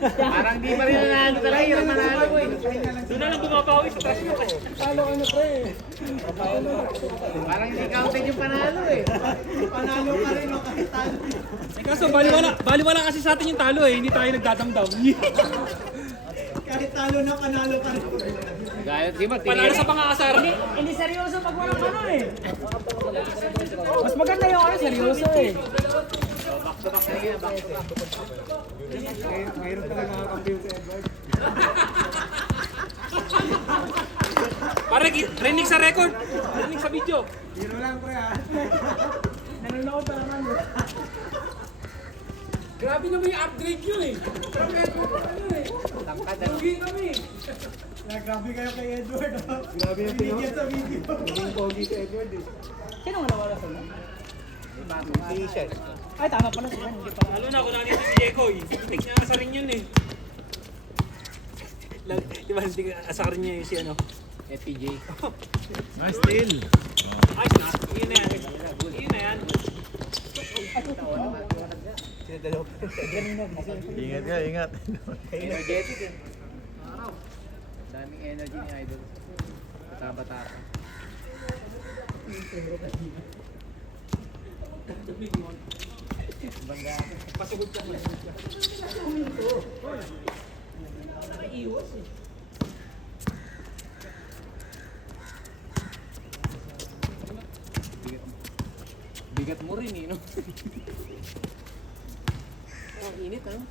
Parang di pa rin nanalo talaga, yung manalo eh. Doon na lang bumabawi sa trash mo eh. Talo ka na pre. Parang hindi counted yung panalo eh. Panalo ka rin no kahit talo. Eh kaso baliwala kasi sa atin yung talo eh, hindi tayo nagdadamdam. Kahit talo na panalo ka rin. Gaya, di ba? Panalo sa pang-aasar. Hindi seryoso pag walang ano eh. Mas maganda yung ano, seryoso eh. Back to back na yun, back to back. Mayroon talaga nakakampiyon si Edward. Pare, rinig sa record. Rinig sa video. Biro lang pre ha. Nanonood pa naman. Grabe naman yung upgrade yun eh. Grabe ano eh. Lugi kami. Grabe kayo kay Edward. Grabe yung pinigyan sa video. Naging pogi si Edward eh. Sino nga nawala sa mo? Si Shen. Ay, tama pala sila. Hindi pala. Lalo na kung nandito si Jekoy. Tig niya asarin yun eh. Di ba, hindi asarin niya yung si ano? FPJ. Nice steal. Ayos na. Yun na yan. Yun na yan. Ingat ka, ingat. Energetic eh. Daming energy ni Idol. Bata-bata ka. Bangga. Pasugod ka. Bigat mo rin eh, no? Ang init ano?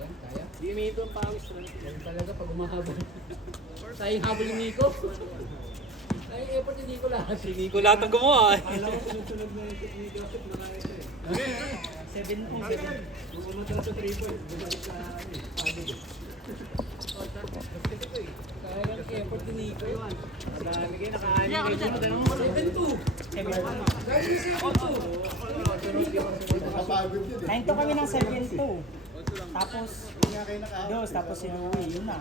Ayan, kaya. Di umihito ang pawis. Yan talaga pag umahabol. Tayo habol ni Nico. Tayo effort ni Nico lahat. Si Nico lahat ang gumawa eh. Alam ko sunod-sunod na yung Joseph na kaya ito eh. 7-7. Nung umunta sa 3 points, bumalik sa pagod eh. Kaya lang effort ni Nico yun. Madami kayo, nakaanyo kayo sunod, ano? 9 to kami ng 7-2. Tapos, dos, tapos si Louie, yun na.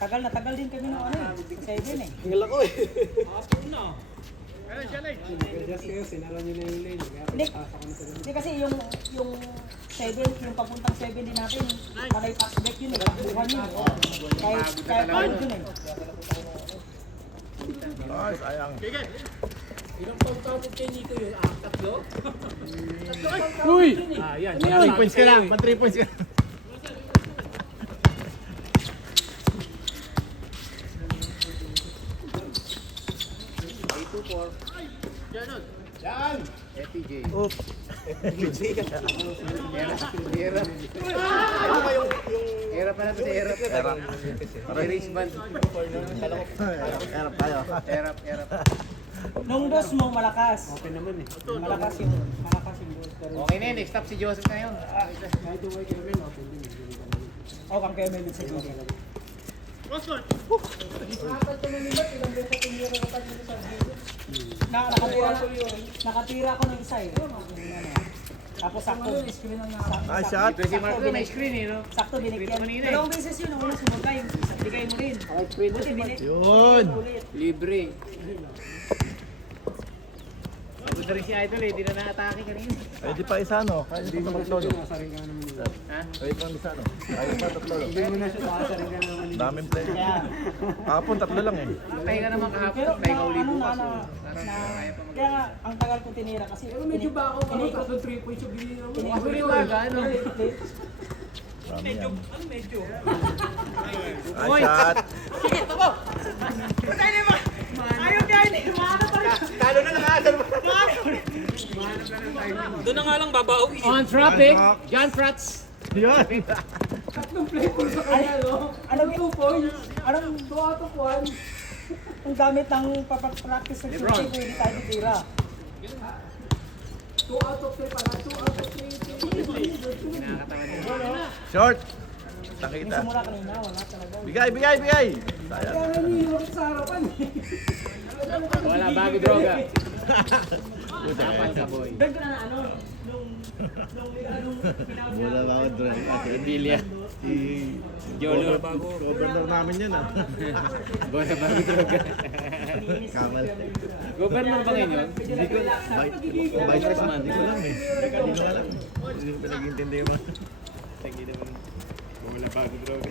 Tagal din kami ng ano eh, sa 7 eh. Tingala ko eh. Hapon na. Just kayo, sinara nyo na yung lane. Kaya Hindi, pasa ko na sa hindi kasi yung 7, yung papuntang 7 din natin, malay pass back yun eh, takbuhan yun. Kahit out yun eh. Ay, sayang. Ilang pag-counted kay Nico yun? Ah, tatlo? Uy! Ah, yan. 3 points ka lang. 3 points ka. Yan! FPJ. Oops. Hirap. Hirap pala ito, hirap. Erap. Erase band. Erap tayo. Hirap. Nung dos mo, malakas. open naman eh. Malakas yung dos. Pero, Okay na yun, next stop si Joseph na yun. Kahit yung kay Kevin, open din eh. oh, kang Kevin sa Gigi. Nakatira ko ng isa eh. Tapos sakto. Nice shot. Ito si Marco na screen eh, no? Sakto binigyan. Kanina eh. Dalawang beses yun. Una sumugay. Bigay mo rin. Buti Yun. ulit. Libre. Tapos na rin si Idol eh, di na na-atake kanina. Pwede pa isa, no? Kaya pa mag-solo. Nakasaring ka naman yun. Ha? Pwede pa isa, no? Kaya pa tatlo. Hindi mo na siya nakasaring ka naman yun. Daming play. Kaya, Kahapon, tatlo lang eh. Patay ka naman kahapon, pero patay ka uli ano bukas. na, Parang na, kaya pa mag- kaya nga, ang tagal ko tinira kasi. Pero medyo ba ako kapag doon 3 points yung binili mo? Ako rin umaga, ano? Dami Medyo, yan. ano medyo? Nice shot. Ayaw kaya hindi. Maano pa rin. Talo na lang Idol. Doon na nga lang babawi. On traffic, John Frats. Yun. Tatlong play po sa kanya, no? Anong 2 points. Anong 2 out of 1. ang gamit ng practice ng shooting ko, hindi tayo titira. 2 out of 3 pala. 2 out of 3. Nakakatawa niya. Short. Yung Nakita. simula kanina, wala talaga. Bigay. Sayang. Kaya nanihilok sa harapan. Wala, bago droga. Kapal ka, boy. Doon ko na ano, nung Mula ba ako doon? Bilya. Si Jolo. Governor namin yun, ah. Bola, bago droga. Kamal. Governor ba ngayon? Hindi ko, vice president, hindi ko alam eh. Hindi ko alam. Hindi ko pinag-intindi mo. Bago droga.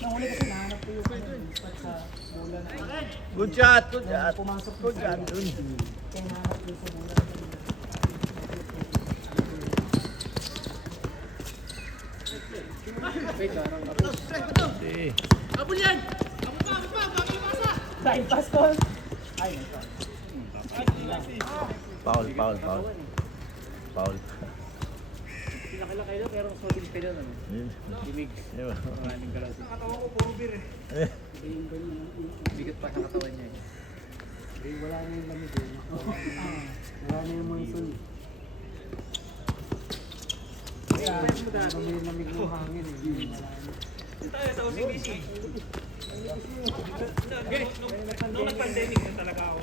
Nung huli kasi nahanap ko yung spot sa bola na Good shot, good shot. pumasok Good shot. Dun. kaya nahanap ko yung sa bola. Eh, Abol yan! Dahil pass call. Ay, foul, foul, foul. Foul. Pinakala kayo pero solid kayo ano? Yun. Dimig. Yun. Maraming kalas. Katawa ko, puro beer eh. Bigat pa sa katawan niya. Wala na yung lamig eh. Wala na yung monsoon. Kaya, may lamig ng hangin eh. Tayo sa OCBC. Nung nag-pandemic na talaga ako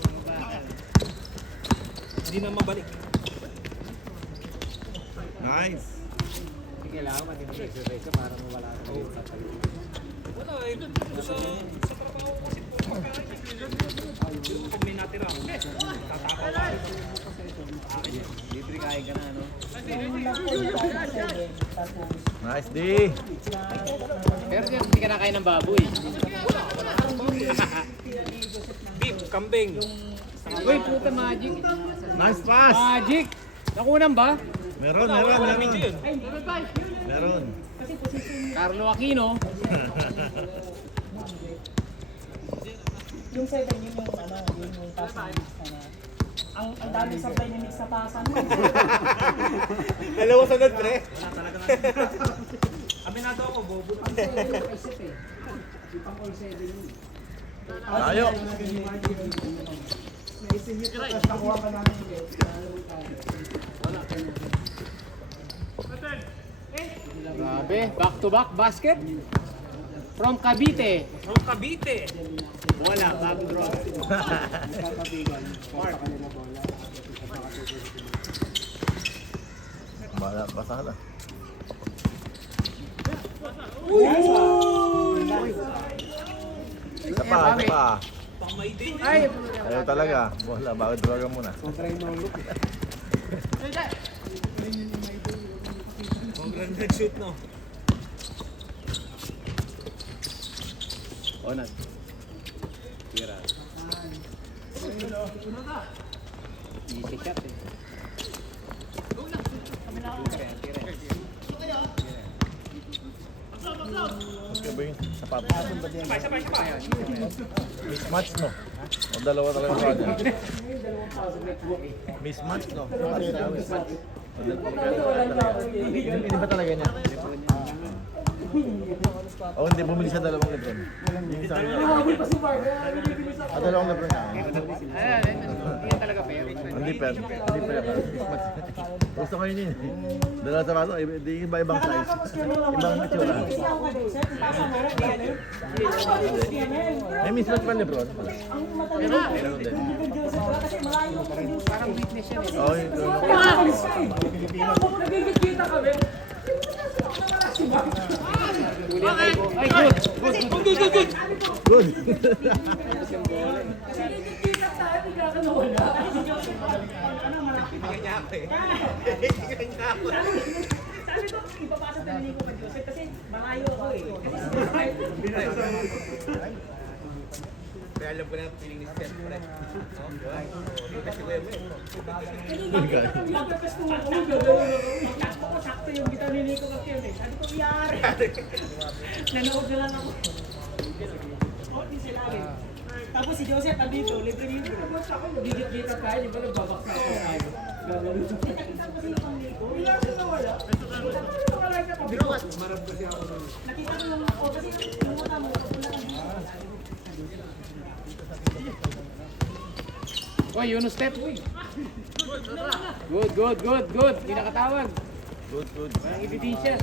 hindi na mabalik. Nice. Kailangan mag-exercise ka para mawala na yung tatalo. Wala eh. Sa trabaho ko kasi po pagkain. Pag may natira, tatakaw ka. Libre kain ka na, no? Nice D. Pero hindi ka nakain ng baboy. Beef, kambing. Uy, puta magic. Nice pass. Magic! Nakunan ba? Meron, Wala, meron, wala meron. video yun. Meron. Carlo Aquino. Yung 7 yun yung ano, yun yung pass na mix na. Ang dami supply na mix na pasan mo. Dalawa sunod, pre. Aminado ako, bobo. Tayo. Grabe, back to back basket. From Cavite. From Cavite. Wala, bago draw. Bala, pasala. Isa pa, isa pa. Pang may day. Ay, Ayaw talaga. Wala, bakit droga muna? Pang granted shoot, no? Onat. Tira. Easy shot eh. Okay ba yun? Sapat. Sabay. Mismatch, no? O dalawa talaga sa kanya. Mismatch, no? Hindi ba talaga niya? Oh, hindi. Bumili sa dalawang lebron. Yung isa niya. Dalawang lebron niya. Hindi talaga fair. Hindi fair. Hindi fair. Gusto ko yun yun. Dalawa sa baso. Hindi iba-ibang size. Ibang itsura. May mismatch pa lebron. Meron din. Parang weakness yan eh. Oh, ito. Ay, good. Good. Sabi ko, ipapasa na ni Kuya Joseph kasi malayo ako eh. Kaya alam ko na feeling ni Steph, pre. Sakto yung bitaw ni Nico Captain eh. Sabi ko, iyari. Nanood na lang ako. Oh, di sila rin. Tapos si Joseph andito, libre-libre. Gigit-git ka kaya, di ba nagbabaksa ko tayo? Tapos yung pang Nico, wala siya nawala. Wala siya pabirukat. Nakita ko yung, oh kasi yung muna mo, wala kang Oy, Yunus step. Good. Hindi nakatawag. Good. Walang ebidensya.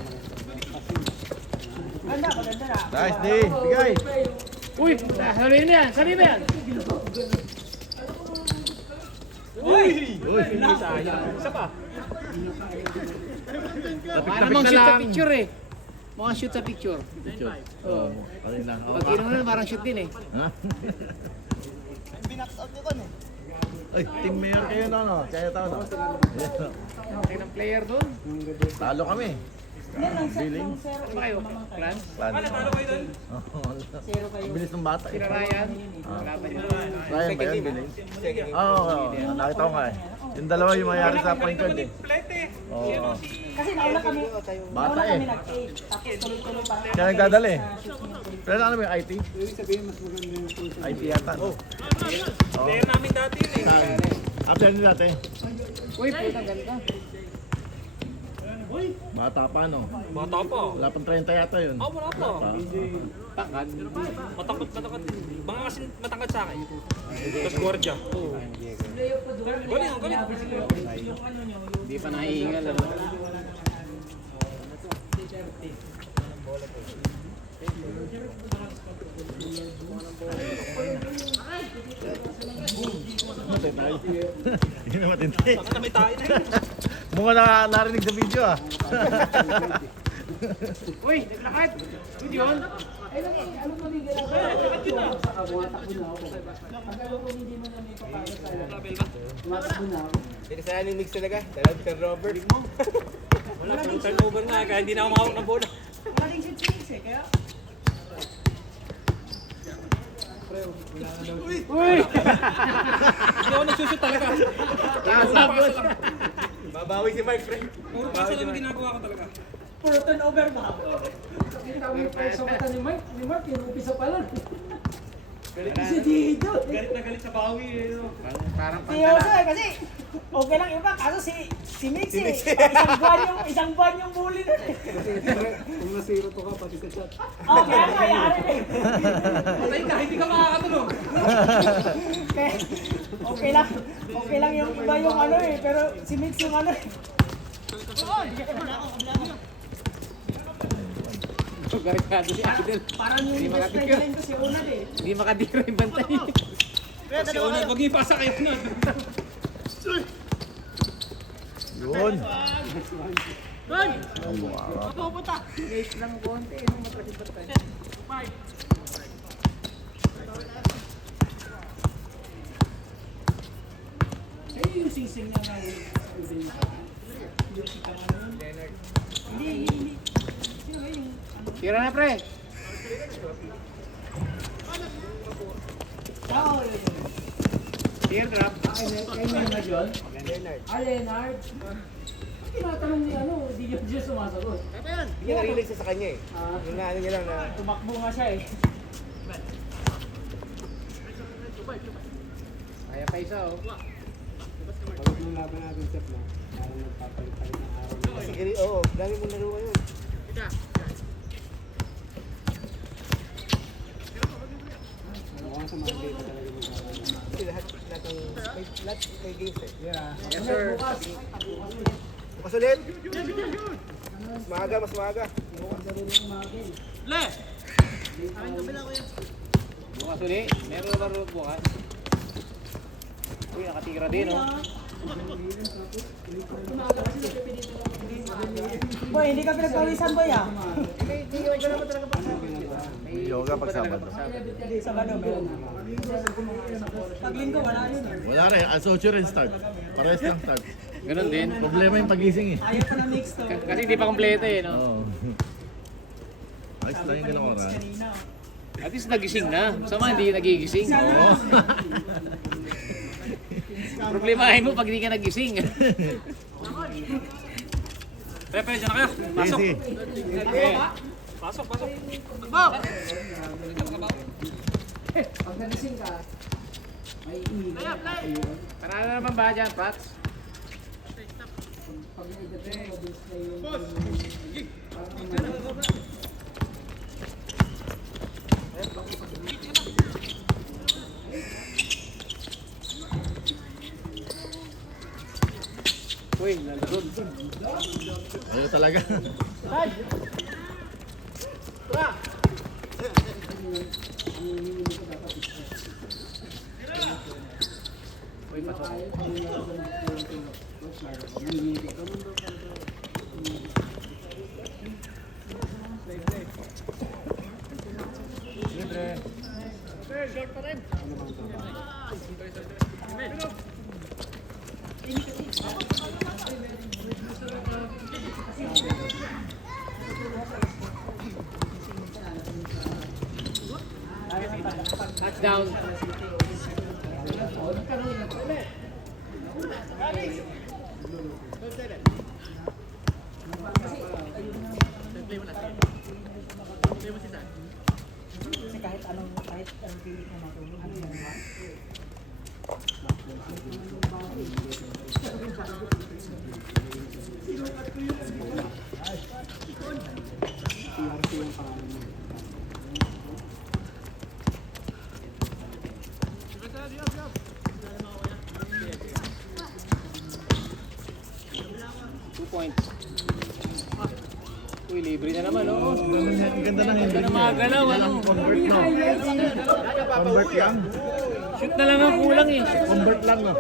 Ganda, maganda na. Nice, D. Bigay. Uy, sarili na yan. Uy. Isa pa. Baka namang shoot sa picture eh. Mga shoot sa picture. Picture. Oo. Kanina. Oo, Pag inom na parang shoot din eh. Ha? Ay, team mayor kayo na, no? Kaya tao na. Okay ng player doon. Talo kami. Biling. Ano ba kayo? Clans? Ano, talo kayo doon? Ang bilis ng bata eh. Sila Ryan? Laban yun. Ryan ba yan, Biling? Oo, nakita ko nga eh. Yung dalawa yung mayari sa point guard eh. Plete. Oo. Kasi nauna kami, Bata nauna eh. kami nag-8. Tapos tuloy-tuloy parang. Kaya nagdadala eh. Pero ano ba yung IT? IT yata. Oo. Player namin dati yun eh. After nyo dati. Uy, putang ganda. Bata pa no? Bata pa. Wala pang 30 yata yun. Ah, wala pa. Takad. Matangkad. Mga kasi matangkad sa akin. Tapos gwardiya. Galing. Hindi pa nahihingal. Ano? Matay tayo. Hindi na matindi. Baka may tayo na yun. Mukha narinig sa video ah. Uy, naglakad. Uy, yun. Pinasayang yung mix talaga. Dalawang turnover. Wala, yung turnover nga. Kaya hindi na ako mahawak ng bola. Magaling si Chase eh, kaya. Uy! Hindi ako nagsushoot talaga. Nakasabot. Babawi si Mark, friend. Puro pasa lang yung ginagawa ko talaga. Puro turnover ba? Kita mo yung sa mata ni Mike. Ni Mark, yung umpisa pa lang. Si Dito. Galit na galit sa bawi eh. Parang Si Jose kasi okay lang iba. Kaso si Mix eh. Isang buwan yung bully nun eh. Kung nasiro to ka, pati sa chat. Oh, kaya kayari eh. Patay ka, hindi ka makakatulog. Okay lang yung iba yung ano eh. Pero si Mix yung ano eh. garikado si Idol. Parang yung Hindi best friend makapicture. rin ko si Unad eh. Hindi makadiro yung bantay. Si Unad, wag niyo ipasa kayo na. Yun. Guys lang konti. Yung matrakit bantay. Eh yung sising niya na Hindi. Sino ba yung Tira na pre. tao Tira drop. Kay Leonard yun? Leonard. Tinatanong ni ano, hindi niya sumasagot. Hindi niya narinig siya sa kanya eh. Yung ano niya lang na... tumakbo nga siya eh. Kaya pa isa oh. Pagod yung laban natin, Seth, na parang nagpapalit-palit ng araw. Kasi oo, dami mong laro ngayon. Mukhang sa mga data talaga magkakaroon. Kasi lahat may games eh. Yes sir. Bukas ulit! Mas maaga. Bukas ulit. Meron na laro bukas. Uy, nakatira din oh. Boy, hindi ka pinagpawisan boy ah. May yoga pag Sabado. Sabado meron. Pag linggo wala rin eh. Wala rin. Asosyo rin start. Parehas lang start. Ganun din. Problema yung pagising eh. Ayaw pa na mix to. Kasi hindi pa kompleto eh no. Oo. Ayos lang yung ginawa ka. Kanina. At least nagising na. Sama hindi nagigising. Oo. Problemahin mo pag hindi ka nagising. Pepe, dyan na kayo. Pasok. Easy. Pasok. Pag nagising ka, may ingay. Para na naman ba dyan, Pats? Pag naidating mo, mabilis na yung... Uy, nalagod. Ayaw talaga. Uy, pasok. Touchdown. Kasi kahit anong pilit na matulog, ano yan ba? CRC yung pangalan niya. Uy, libre na naman, oh. Ang ganda ng hindi Ganda ng mga galaw, ano? Convert no. Convert lang. Shoot na lang ang kulang eh. Convert lang no.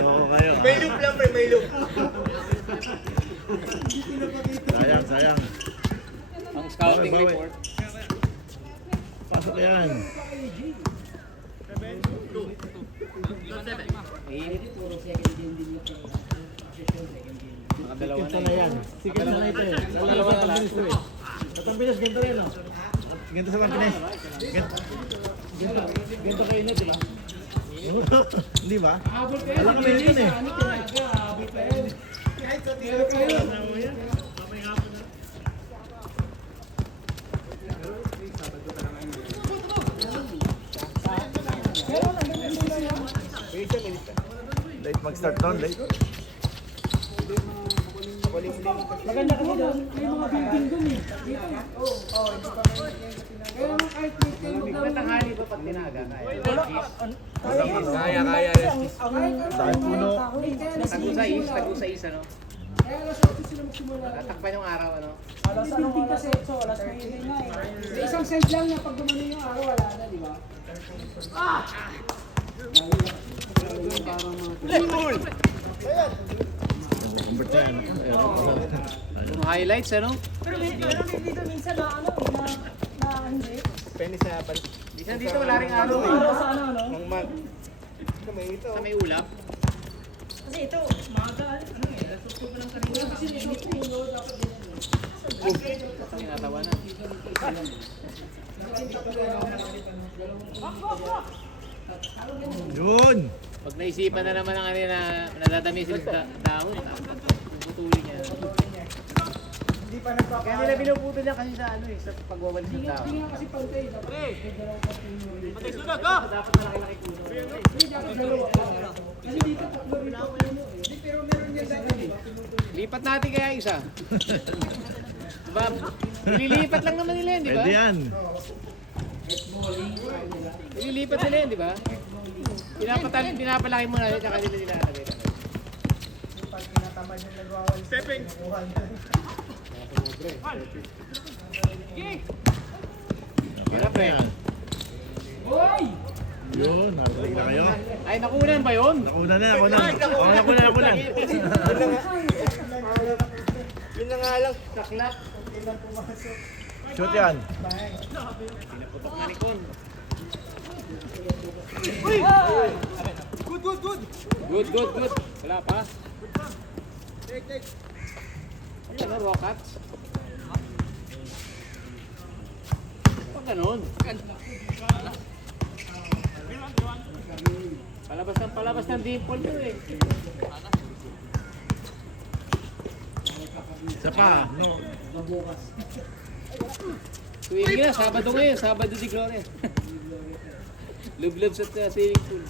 Loko kayo. May loop lang pre, may loop. Sayang, sayang. Ang scouting Bawi. report. Pasok yan. Mga dalawa Ito na na eh. yan. Sikit na ito eh. Dalawa na lang. Ito ang Pinas, ganito rin no. Ganito sa mga Pinas. Ganito kayo na, di ba? Hindi ba? Habol kayo. Alam kami yun eh. Ano tinaga? Habol kayo. Pero kayo. Late mag-start doon, late. Maganda kasi doon. May mga building dun eh. Dito. Kaya naman kahit may kayo magdawin. Tanghali ba pag tinaga? Kaya. Dahil puno. Tagusais, ano? Kaya alas 8 sila magsimula. Tatakpan yung araw, ano? Alas anong oras 8, alas 9 na eh. Sa isang side lang na pag gumanon yung araw, wala na, di ba? Convert na yan. Yung highlights, ano? Pero may dito minsan na ano, na hindi. Minsan dito wala rin araw eh. Araw sa ano, no? Sa may ulap. Kasi ito, maga, ano eh, alas 8 pa lang kanina. Kasi may puno, dapat din ano. Tinatawa na. Yun! Pag naisipan na naman ang ano na nadadami sila sa dahon, putulin niya. Kaya nila pinuputol niya kasi sa ano eh, sa pagwawalis ng dahon. Hindi nga kasi pantay. Dapat may dalawa pa puno. Dapat malaki-laki puno. Hindi dapat dalawa pa. Kasi dito tatlo rin pa puno eh. Pero meron yan dati. Lipat natin kaya isa. Diba? Nililipat lang naman nila yun, di ba? Pwede yan. Nililipat nila yun, di ba? Pinapalaki mo na yun, tsaka nila nilalagay. Stepping. Hirap eh. Hoy! Yun, narinig na kayo. Ay, nakunan ba yun? Nakuna na, nakuna. Oo, nakuna. Yun na nga lang, saklap. Shoot yan. Pinaputok na ni Kon. Good. Wala pa. Ano, rockets? Pag ganun. Palabas ng dimple mo eh. Isa pa. No. Tuwing na, Sabado ngayon, Sabado di Gloria. Lublob sa swimming pool.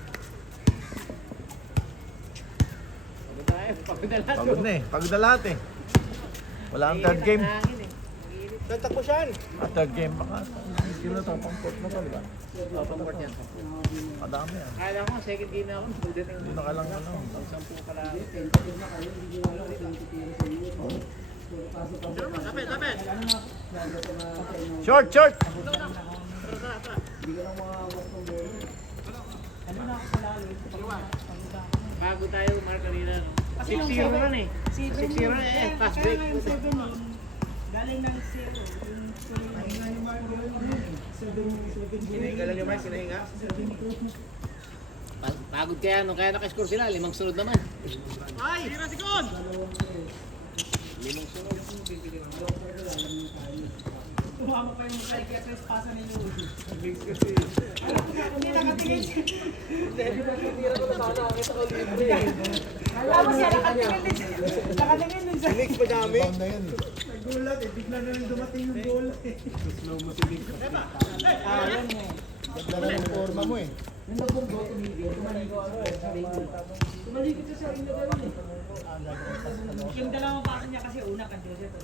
Pagod tayo, pagod na lahat. Pagod na eh. Pagod na lahat eh. Wala ang third game. Tatakbo siya. Third game baka. Game na to, pang fourth na to, di ba? Pang-court yan. Madami yan. Kaya ko, second game na ako. Hindi na ka lang ano. Pag-sampu ka lang. Short! Bago tayo, Mark, kanina. No? 6-0 run eh. 6-0 run eh. Fast break. Galing ng zero. Yung Pahinga ni Mark yun. 7-2. Sinahinga yung Mark, sinahinga. Pagod kaya nung kaya nakascore sila, 5 sunod naman. Ay! Tira si Kon! tumama pa yung mukha kaya sa espasa ninyo. Hindi nakatingin siya. Tapos siya nakatingin din siya. Nakatingin din siya. Mix pa dami. Nagulat eh, bigla na lang dumating yung goal eh. Ayan mo. Ganda na yung forma mo eh. Nung nagbundo, tumigil. Tumaligid siya sa akin na gano'n eh. Yung dalawang paso niya kasi una ka Joseph.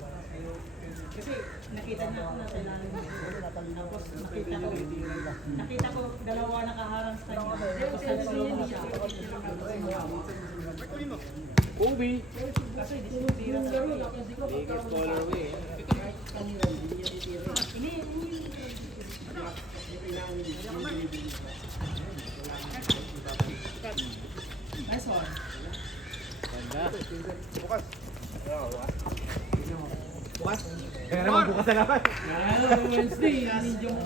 Kasi nakita niya ako nasa ilalim niya. Tapos nakita ko dalawa nakaharang sa kanya. Tapos nagsulong siya. Kobe. Kasi hindi siya tira sa akin. Biggest caller way. Nice one. Ganda. Kaya naman bukas na naman. Wednesday, ninja mo.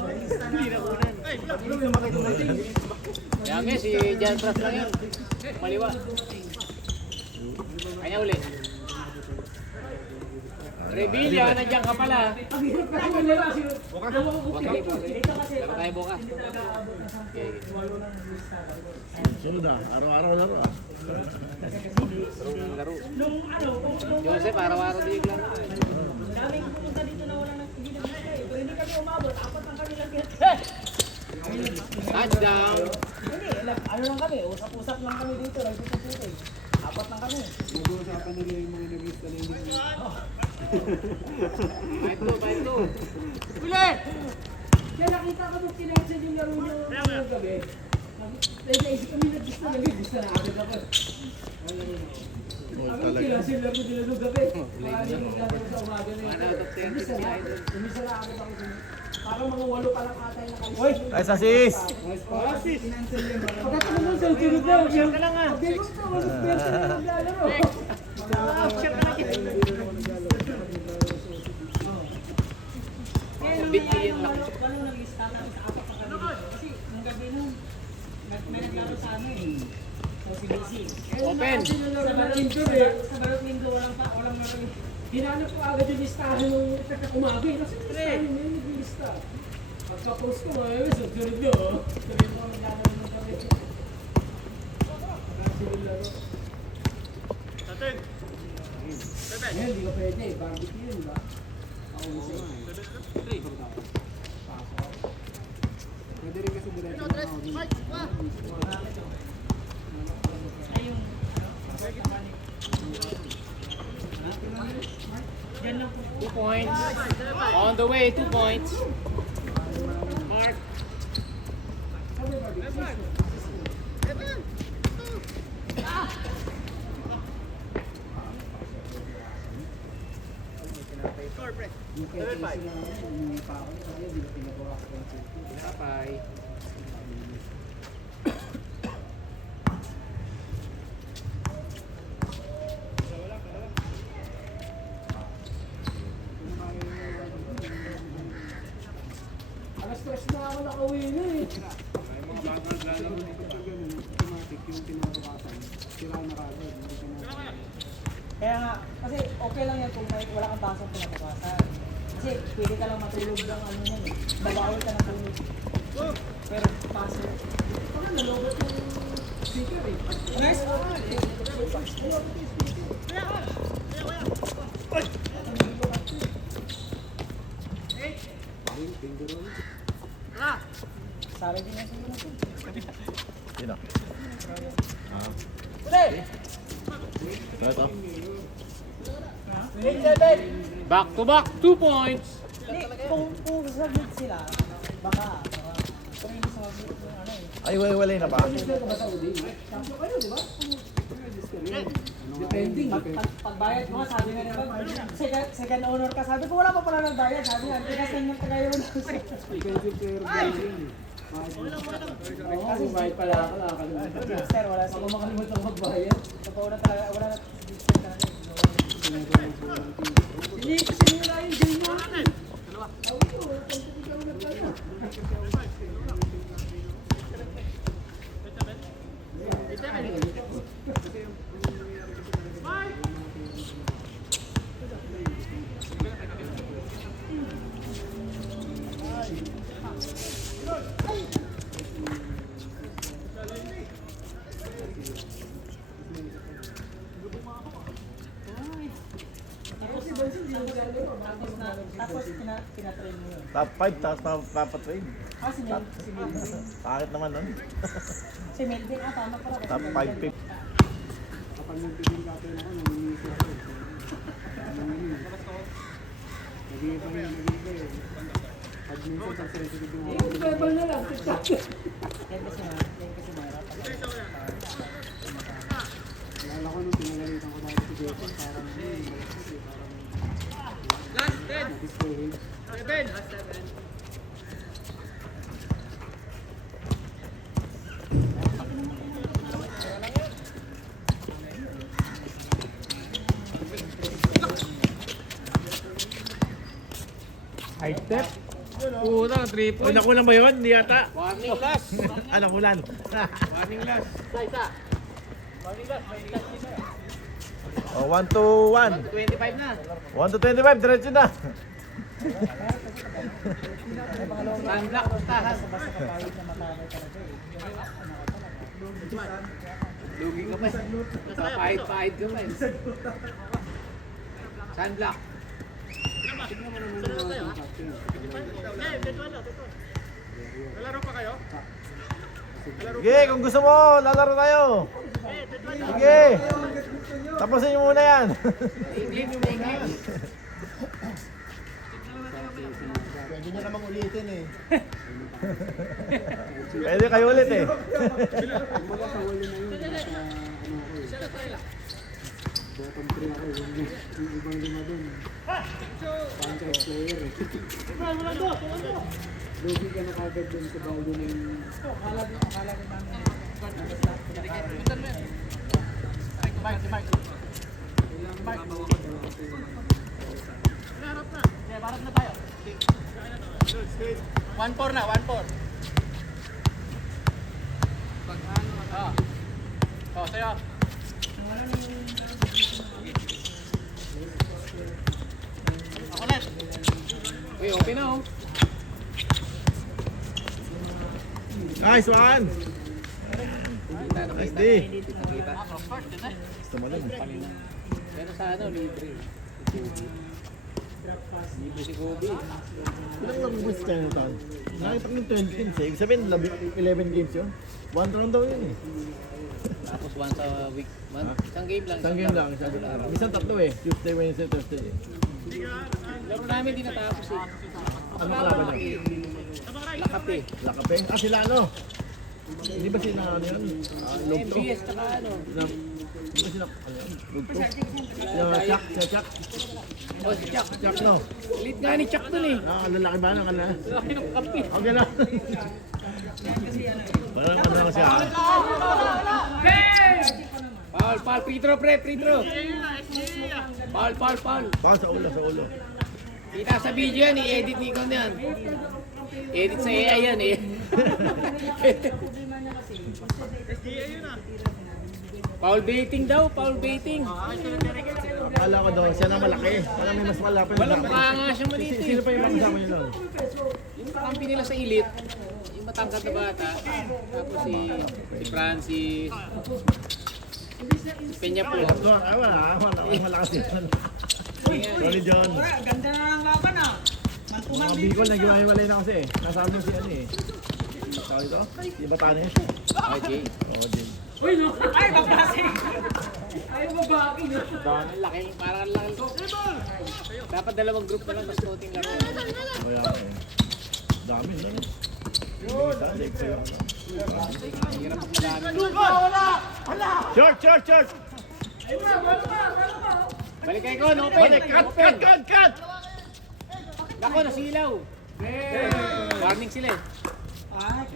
Yami, si Jan Pras lang yan. Maliwa. Kanya ulit. Revilla, nandiyan ka pala. Ang hirap kasi wala kasi. Bukas. Laro tayo bukas. Okay. Sunod ah, araw-araw laro ah. Laro ng laro. Nung ano, kung Joseph, araw-araw din laro. daming pumunta dito na wala hindi na pero hindi kami umabot. Apat ang kami lang Touchdown. Hindi, ano lang kami, usap-usap lang kami dito, nagtutupute. Apat lang kami. Mag-uusapan nila yung mga nag-lista na hindi. 5-2. Kaya nakita ko nung kinensin yung laro niya ngayong gabi. Naisip kami nag-gusto na gusto na agad ako. Goal Ako talaga. kilasin laro nila nung gabi. Maraming laro sa umaga na Ano, top 10 Umisa na. Umisa na agad ako dun. Parang mga 8 pa lang ata yung nakalis. Uy! Ay, sasis! Pagkat naman sa sunod na. Share ka lang ah. Pagkat ko mas best na naglalaro. Share ka na kita. Kaya nung Big nangyari deal nung lang. walo nag-lista namin sa apat pa kami dito. Kasi nung gabi nun, may naglaro sa ano eh. Sa CBC. Open. Sa Barot Lindo, walang laro. Hinanap ko agad yung listahan nung umaga. Kasi listahan yun yung naglista. Pagka-post ko, sunod nyo. Sabi ko naglalaro ng gabi. Kasi yung laro. Ngayon, hindi ka pwede. Barbecue yun, ba? Ako isa yun. Pwede rin kasi diretso na ako. Ayun. Yan lang po. 2 points. On the way, 2 points. Mark. Yung kaya sila hindi pa ako. Kaya hindi ko pinagawa ko yung safety. Pinapay. Alas 3 na ako nakauwi na eh. Automatic yung kinabukasan. Sira na kagad. Hindi ka na. Kaya nga, kasi okay lang yan kung wala kang pasok pinabukasan. Kasi pwede ka lang matulog ng ano yan eh. Babawal ka ng tulog. Pero pasok. Ano, nalobot yung speaker eh. Nice! Sabi din yan siguro. Sino? Ah. Ito. Back to back, 2 points. Hindi, kung sabit sila, baka kung hindi sabit yung ano eh. Ay, walay na ba? Register ka ba sa UD? Sampo kayo, di ba? Depending. Pagbayad mo, sabi nga nila, second owner ka. Sabi ko, wala pa pala ng bayad. Sabi nga, tigas na yung tagayo na. Defensive player ba yun? Oo, kasi bayad pala ako, nakakalimutan. Sir, wala Ako siya. makalimutan magbayad. Totoo na talaga, wala na. Sinira yung game mo. Ako yun, pagkakita ko nagkala. Tapos pinatrain mo yun. Top 5, tapos papatrain. Si Melvin. Bakit naman nun? Si Melvin, tama pala. Top 5 pick. Kapag nagpipili ka ako, namimiss ako. Nag-iiba yung nag-iiba eh. Pag minsan sa sensitive yung ako. Verbal na lang, TikTok. Yan kasi mahirap. Lala ko nung pinagalitan ko dati si Jason, parang Last 10. na-discourage. 7. High step. Puta, 3 Uy, points. nakulang ba yun? Hindi yata. Warning last. Nakulan. Warning last. Oh, 1 to 1. 25 na. 1 to 25, diretso na. Time block, pustahan. Basta kapawid na matawid talaga eh. Lugi ka pa eh. Pahid ka pa eh. Sunblock. Sige, kung gusto mo, lalaro tayo. Sige. Tapusin nyo muna yan. Pwede nyo namang ulitin eh. Pwede kayo ulit eh. Kumbaga sa huli na yun, nasa ano ako eh. Bottom 3 ako eh. Yung ibang lima dun. Franchise player eh. Lugi ka na kagad dun sa baldo na yung... One four na, 1-4. Oh, sa'yo. Ako ulit. Uy, okay na oh. Nice one. Nice D. Gusto mo lang. Pero sa ano, libre. Libre si Kobe. Ilang nag-miss kayo ng taon? Nakita ko ng 20 games eh. Ibig sabihin, 11 games yun. 1 round daw yun eh. Tapos once a week. Isang game lang. Isang game lang. Minsan tatlo eh. Tuesday, Wednesday, Thursday eh. Laro namin di natapos eh. Ano kalaban niya? Lakap eh. Lakapeng? Ah, sila ano? Hindi ba sila ano yun? Lugto? MBS tsaka ano. Hindi ba sila ano yun? Lugto? Yung Chuck, si Chuck. Oh, si Chuck. Chuck no? Lead nga ni Chuck dun eh. Ah, lalaki ba? Ano ka na? Laki ng kapi. Okay na. Parang ano lang siya. Foul, free throw pre, free throw. Foul. Baka sa ulo, sa ulo. Kita sa video yan, i-edit ni Ikaw yan. Edit sa AI yan eh. Foul baiting daw, foul baiting. Akala ko daw, siya na malaki. Parang may mas malapit. Walang mukha nga siya maliit eh. Sino pa yung mga kasama niyo doon? Yung kampi nila sa elite, yung matangkad na bata, tapos si Francis, si Peña po. Ay, wala kasi. Sorry, John. Ganda na ng laban ah. Mga Bicol, nag-iwalay na kasi. Nasabi mo si ano eh. Tawag ito? Si Batanes siya. Okay, Jay. Oo, Jay. Uy, no? Ay, magkasi! Ay, mabaki na. Ang laki, parang lang. Dapat dalawang group na lang, mas konting laro. Kaya eh. Dami na. Hirap ang madami. Short! Balik kayo, no open. Cut! Ako, nasilaw. Warning sila eh. Ay,